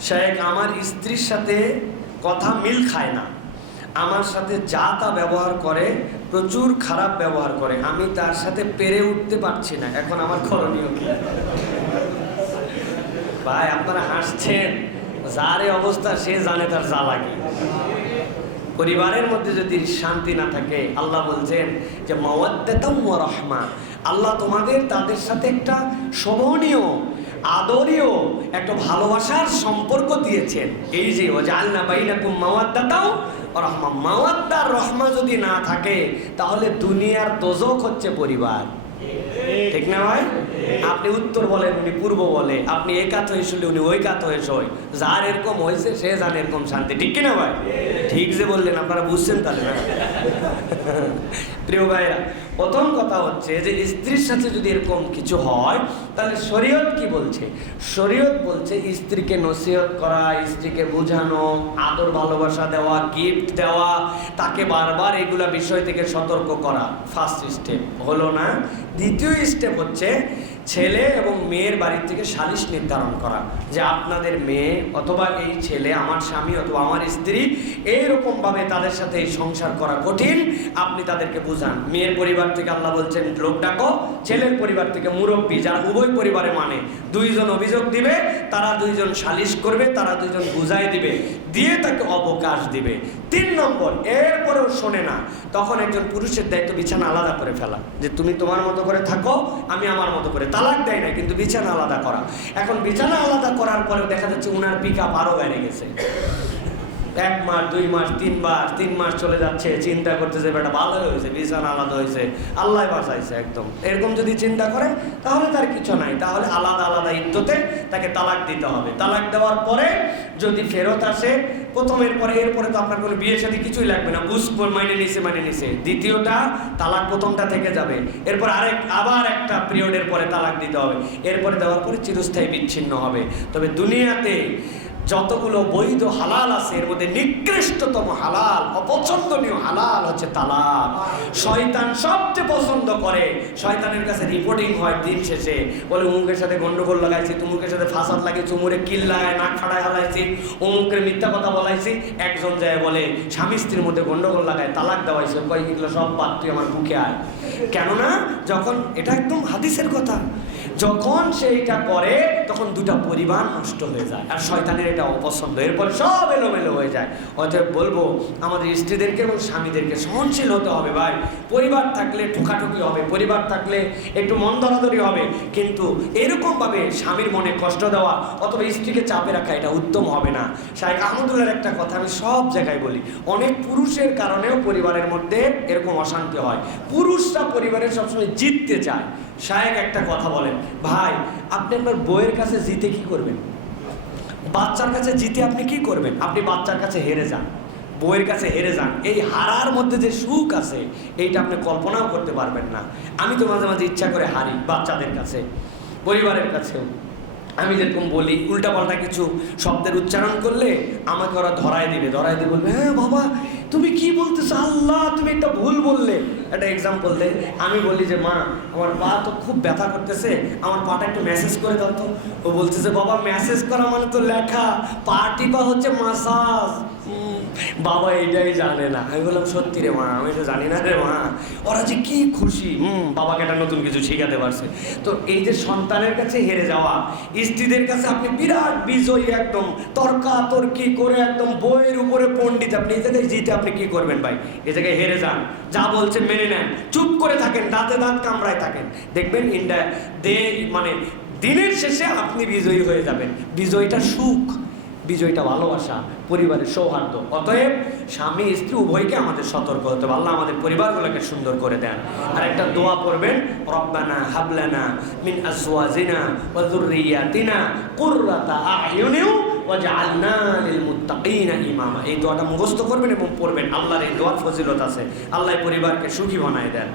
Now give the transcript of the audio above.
শেখ আমার স্ত্রীর সাথে কথা মিল খায় না। আমার সাথে যা তা ব্যবহার করে, প্রচুর খারাপ ব্যবহার করে। আমি তার সাথে পেরে উঠতে পারছি না। এখন আমার করণীয় কি? ভাই, আপনারা হাসছেন। যার অবস্থা, সে জানে তার জ্বালা কি। পরিবারের মধ্যে যদি শান্তি না থাকে, আল্লাহ বলছেন যে, মাওয়াদ্দাতাম ওয়া রহমা। আল্লাহ তোমাদের, তাদের সাথে একটা শোভনীয় আদরীয় একটা ভালোবাসার সম্পর্ক দিয়েছেন। এই যে ও ওজালনা বাইনাকুম মাওয়াদ্দাতাও ওয়া রহমা মাওয়াদ্দার রহমা যদি না থাকে, তাহলে দুনিয়ার দোজক হচ্ছে পরিবার। ঠিক না ভাই? আপনি উত্তর বলেন, উনি পূর্ব বলে। আপনি এক কাত হয়ে শুনলে উনি ওই কাত হয়ে শোয়। যার এরকম হয়েছে, সে জানে এরকম শান্তি। ঠিক কিনা ভাই? ঠিক যে বললেন, আপনারা বুঝছেন তাহলে? প্রিয় ভাইরা প্রথম কথা হচ্ছে যে স্ত্রীর সাথে যদি এরকম কিছু হয়, তাহলে শরীয়ত কি বলছে? শরীয়ত বলছে স্ত্রীকে নসিহত করা, স্ত্রীকে বোঝানো, আদর, ভালোবাসা দেওয়া গিফট দেওয়া, তাকে বারবার এগুলা বিষয় থেকে সতর্ক করা। ফার্স্ট স্টেপ হলো না। দ্বিতীয় স্টেপ হচ্ছে ছেলে এবং মেয়ের বাড়ির থেকে সালিশ নির্ধারণ করা। যে আপনাদের মেয়ে অথবা এই ছেলে, আমার স্বামী অথবা আমার স্ত্রী, এইরকমভাবে তাদের সাথে সংসার করা কঠিন। আপনি তাদেরকে বোঝান। মেয়ের পরিবার থেকে আল্লাহ বলছেন, লোক ডাকো, ছেলের পরিবার থেকে মুরব্বী যারা উভয় পরিবারে মানে। দুইজন অভিযোগ দিবে, তারা দুইজন সালিশ করবে, তারা দুইজন বুঝাই দিবে, দিয়ে তাকে অবকাশ দিবে। তিন নম্বর, এরপরেও শোনে না। তখন একজন পুরুষের দায়িত্ব বিছানা আলাদা করে ফেলা, যে তুমি তোমার মতো করে থাকো, আমি আমার মতো করে। তালাক দেয় না কিন্তু বিছানা আলাদা করা। এখন বিছানা আলাদা করার পরেও দেখা যাচ্ছে উনার পিক আপ আরও বেড়ে গেছে। এক মাস, দুই মাস, তিন মাস তিন মাস চলে যাচ্ছে, চিন্তা করতেছে, বেটা, ভালো হয়েছে, বিছানা আলাদা হয়েছে, আল্লাহ বাঁচাইছে একদম। এরকম যদি চিন্তা করে, তাহলে তার কিছু নাই। তাহলে আলাদা আলাদা ইদ্যতে তাকে তালাক দিতে হবে। তালাক দেওয়ার পরে যদি ফেরত আসে প্রথমের পরে এরপরে তো আপনার কোনো বিয়ের সাথে কিছুই লাগবে না। বুঝ মাইনে নিছে মাইনে নিছে। দ্বিতীয়টা, তালাক প্রথমটা থেকে যাবে। এরপর আরেক, আবার একটা পিরিয়ডের পরে তালাক দিতে হবে। এরপরে দেওয়ার পরে চিরস্থায়ী বিচ্ছিন্ন হবে। তবে দুনিয়াতে যতগুলো বৈধ হালাল আছে এর মধ্যে নিকৃষ্টতম হালাল অপছন্দনীয় হালাল হচ্ছে তালাক। শয়তান সবচেয়ে পছন্দ করে। শয়তানের কাছে রিপোর্টিং হয় দিন শেষে। বলে উমুকের সাথে গন্ডগোল লাগাইছি, তুমুকের সাথে ফাসাদ লাগিয়েছি, উমুরে কিল লাগায়, নাক ফাটায় হালাইছি অমুকের মিথ্যা কথা বলাইছি। একজন যায় বলে, স্বামী স্ত্রীর মধ্যে গন্ডগোল লাগায়, তালাক দেওয়াইছে। কয়, এগুলো সব বাদ, তুই আমার বুকে আয়। কেননা, যখন এটা একদম হাদিসের কথা, যখন সেইটা করে, তখন দুটা পরিবার নষ্ট হয়ে যায়। আর শয়তানের এটা অপছন্দ। এরপর সব এলোমেলো হয়ে যায়। অতএব বলব, আমাদের স্ত্রীদেরকে এবং স্বামীদেরকে সহনশীল হতে হবে ভাই। পরিবার থাকলে ঠোকাঠুকি হবে, পরিবার থাকলে একটু মন দরাদরি হবে। কিন্তু এরকমভাবে স্বামীর মনে কষ্ট দেওয়া অথবা স্ত্রীকে চাপে রাখা এটা উত্তম হবে না। শাহেখ আহমদুল্লাহর একটা কথা আমি সব জায়গায় বলি, অনেক পুরুষের কারণেও পরিবারের মধ্যে এরকম অশান্তি হয়। পুরুষরা পরিবারের সবসময় জিততে চায়। শায়েক একটা কথা বলেন, ভাই, আপনি আপনার বইয়ের কাছে জিতে কি করবেন? বাচ্চার কাছে জিতে আপনি কি করবেন? আপনি বাচ্চার কাছে হেরে যান। বইয়ের কাছে হেরে যান। এই হারার মধ্যে যে সুখ আছে, এইটা আপনি কল্পনাও করতে পারবেন না। আমি তো মাঝে মাঝে ইচ্ছা করে হারি বাচ্চাদের কাছে, পরিবারের কাছেও। আমি যেরকম বলি, উল্টাপাল্টা কিছু শব্দের উচ্চারণ করলে আমাকে ওরা ধরায় দিবে, ধরায় দিয়ে বলবে হ্যাঁ বাবা তুমি কি বলতেছো? আল্লাহ, তুমি একটা ভুল বললে। একটা এক্সাম্পল দে। আমি বলি যে, মা, আমার পা তো খুব ব্যথা করতেছে। আমার পাটা একটু মেসেজ করে দাও তো। ও বলতেছে, বাবা মেসেজ করা মানে তো লেখা। পা টিপা হচ্ছে মাসাজ বাবা এইটাই জানে না। আমি বললাম, সত্যি রে মা, আমি তো জানি না রে মা। ওরা যে কি খুশি। হুম বাবাকে একটা নতুন কিছু শেখাতে পারছে। তো এই যে সন্তানের কাছে হেরে যাওয়া, স্ত্রীদের কাছে আপনি বিরাট বিজয়ী একদম। তর্কা তর্কি করে একদম বইয়ের উপরে পণ্ডিত। আপনি এই জায়গায় জিতে আপনি কি করবেন ভাই? এ জায়গায় হেরে যান। যা বলছেন মেনে নেন। চুপ করে থাকেন, দাঁতে দাঁত কামড়ায় থাকেন। দেখবেন ইন্ডিয়া দে মানে দিনের শেষে আপনি বিজয়ী হয়ে যাবেন। বিজয়টা সুখ, বিজয়টা ভালোবাসা, পরিবারের সৌহার্দ্য। অতএব স্বামী, স্ত্রী উভয়কে আমাদের সতর্ক হতে হবে। আল্লাহ আমাদের পরিবারগুলোকে সুন্দর করে দেন। আর একটা দোয়া পড়বেন, রব্বানা হাবলানা মিন আজওয়াজিনা ওয়া যুররিয়াতিনা কুররাতা মুত্তাকিনা ইমামা। এই দোয়াটা মুখস্থ করবেন এবং পড়বেন। আল্লাহর এই দোয়ার ফজিলত আছে। আল্লাহ পরিবারকে সুখী বানায় দেন।